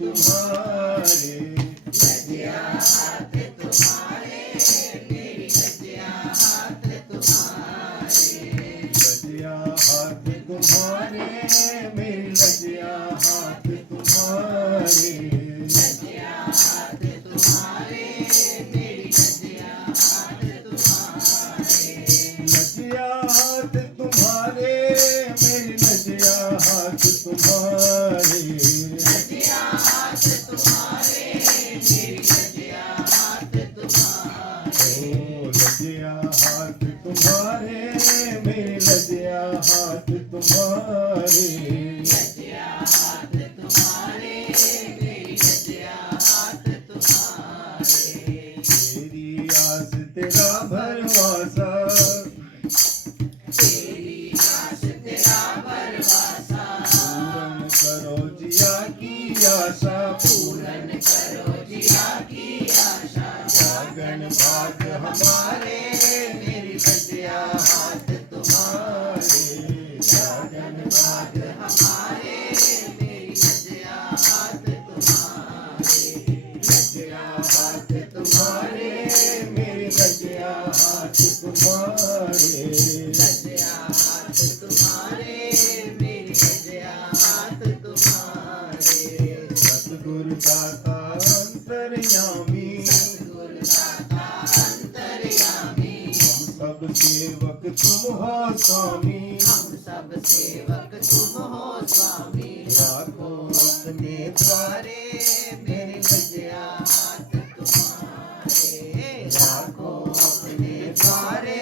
तुम्हारे, लज्जिया हाथ तुम्हारे, मेरी लज्जिया हाथ तुम्हारे, लज्जिया हाथ तुम्हारे, मेरी लज्जिया हाथ तुम्हारे, लज्जिया हाथ तुम्हारे, मेरी लज्जिया हाथ तुम्हारे, लज्जिया हाथ तुम्हारे, मेरी लज्जिया हाथ तुम्हारे, लज्जिया हाथ तुम्हारे, मेरी लज्जिया हाथ तुम्हारे, ओ लज्जिया हाथ तुम्हारे, मेरी लज्जिया हाथ तुम्हारे, लज्जिया हाथ तुम्हारे, मेरी लज्जिया हाथ तुम्हारे, तेरी आस तेरा भरवासा, तेरी आस तेरा भरवासा, पूरन करो जिया की आशा, पूरन करो जिया की आशा, जागन भाग हमारे, मेरी लज्जिया हाथ तुम्हारे, जागन भाग हमारे, मेरी लज्जिया हाथ तुम्हारे, लज्जिया हाथ तुम्हारे, मेरी लज्जिया हाथ तुम्हारे, लज्जिया हाथ तुम्हारे, मेरी लज्जिया हाथ तुम्हारे, सतगुरु दाता अंतर्यामी, सतगुरु दाता अंतर्यामी, हम सब सेवक तुम हो स्वामी, हम सब सेवक तुम हो स्वामी, राखो अपने द्वारे, मेरी लज्जिया हाथ तुम्हारे, राखो अपने द्वारे,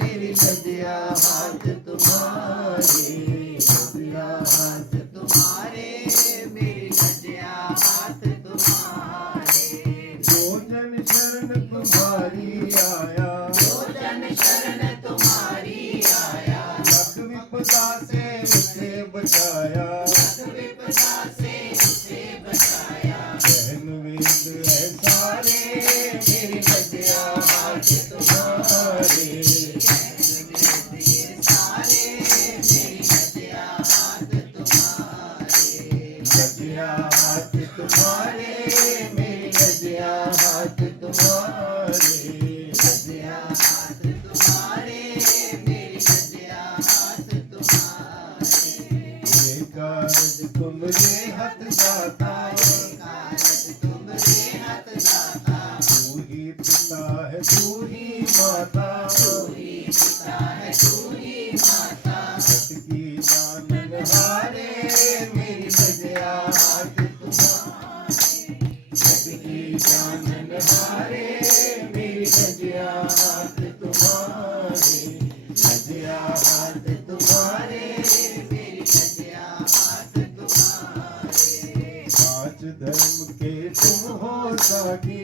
मेरी लज्जिया हाथ तुम्हारे, लज्जिया हाथ तुम्हारे, मेरी लज्जिया हाथ तुम्हारे, जो जन शरण तुम्हारी आया, जो जन शरण तुम्हारी आया, लख विपदा से उसे बचाया, विपदा से उसे बचाया, कहन वेद है सारे, मेरी लज्जिया हाथ तुम्हारे, सारे मेरी लज्जिया हाथ तुम्हारे, लज्जिया हाथ तुम्हारे, मेरी लज्जिया हाथ तुम्हारे, लज्जिया हाथ तुम्हारे, मेरी लज्जिया हाथ तुम्हारे, ये कारज तुमरे हथ दाता, कारज तुम रे हथ दाता, तू ही पिता है तू ही माता, तू ही पिता है तू ही माता, जगत की जानन हारे, मेरी लज्जिया हाथ तुम्हारे, जगत की जानन हारे, मेरी लज्जिया हाथ तुम्हारे, लज्जिया हाथ तुम्हारे, मेरी लज्जिया हाथ तुम्हारे, पांच धर्म के तुम हो साथी,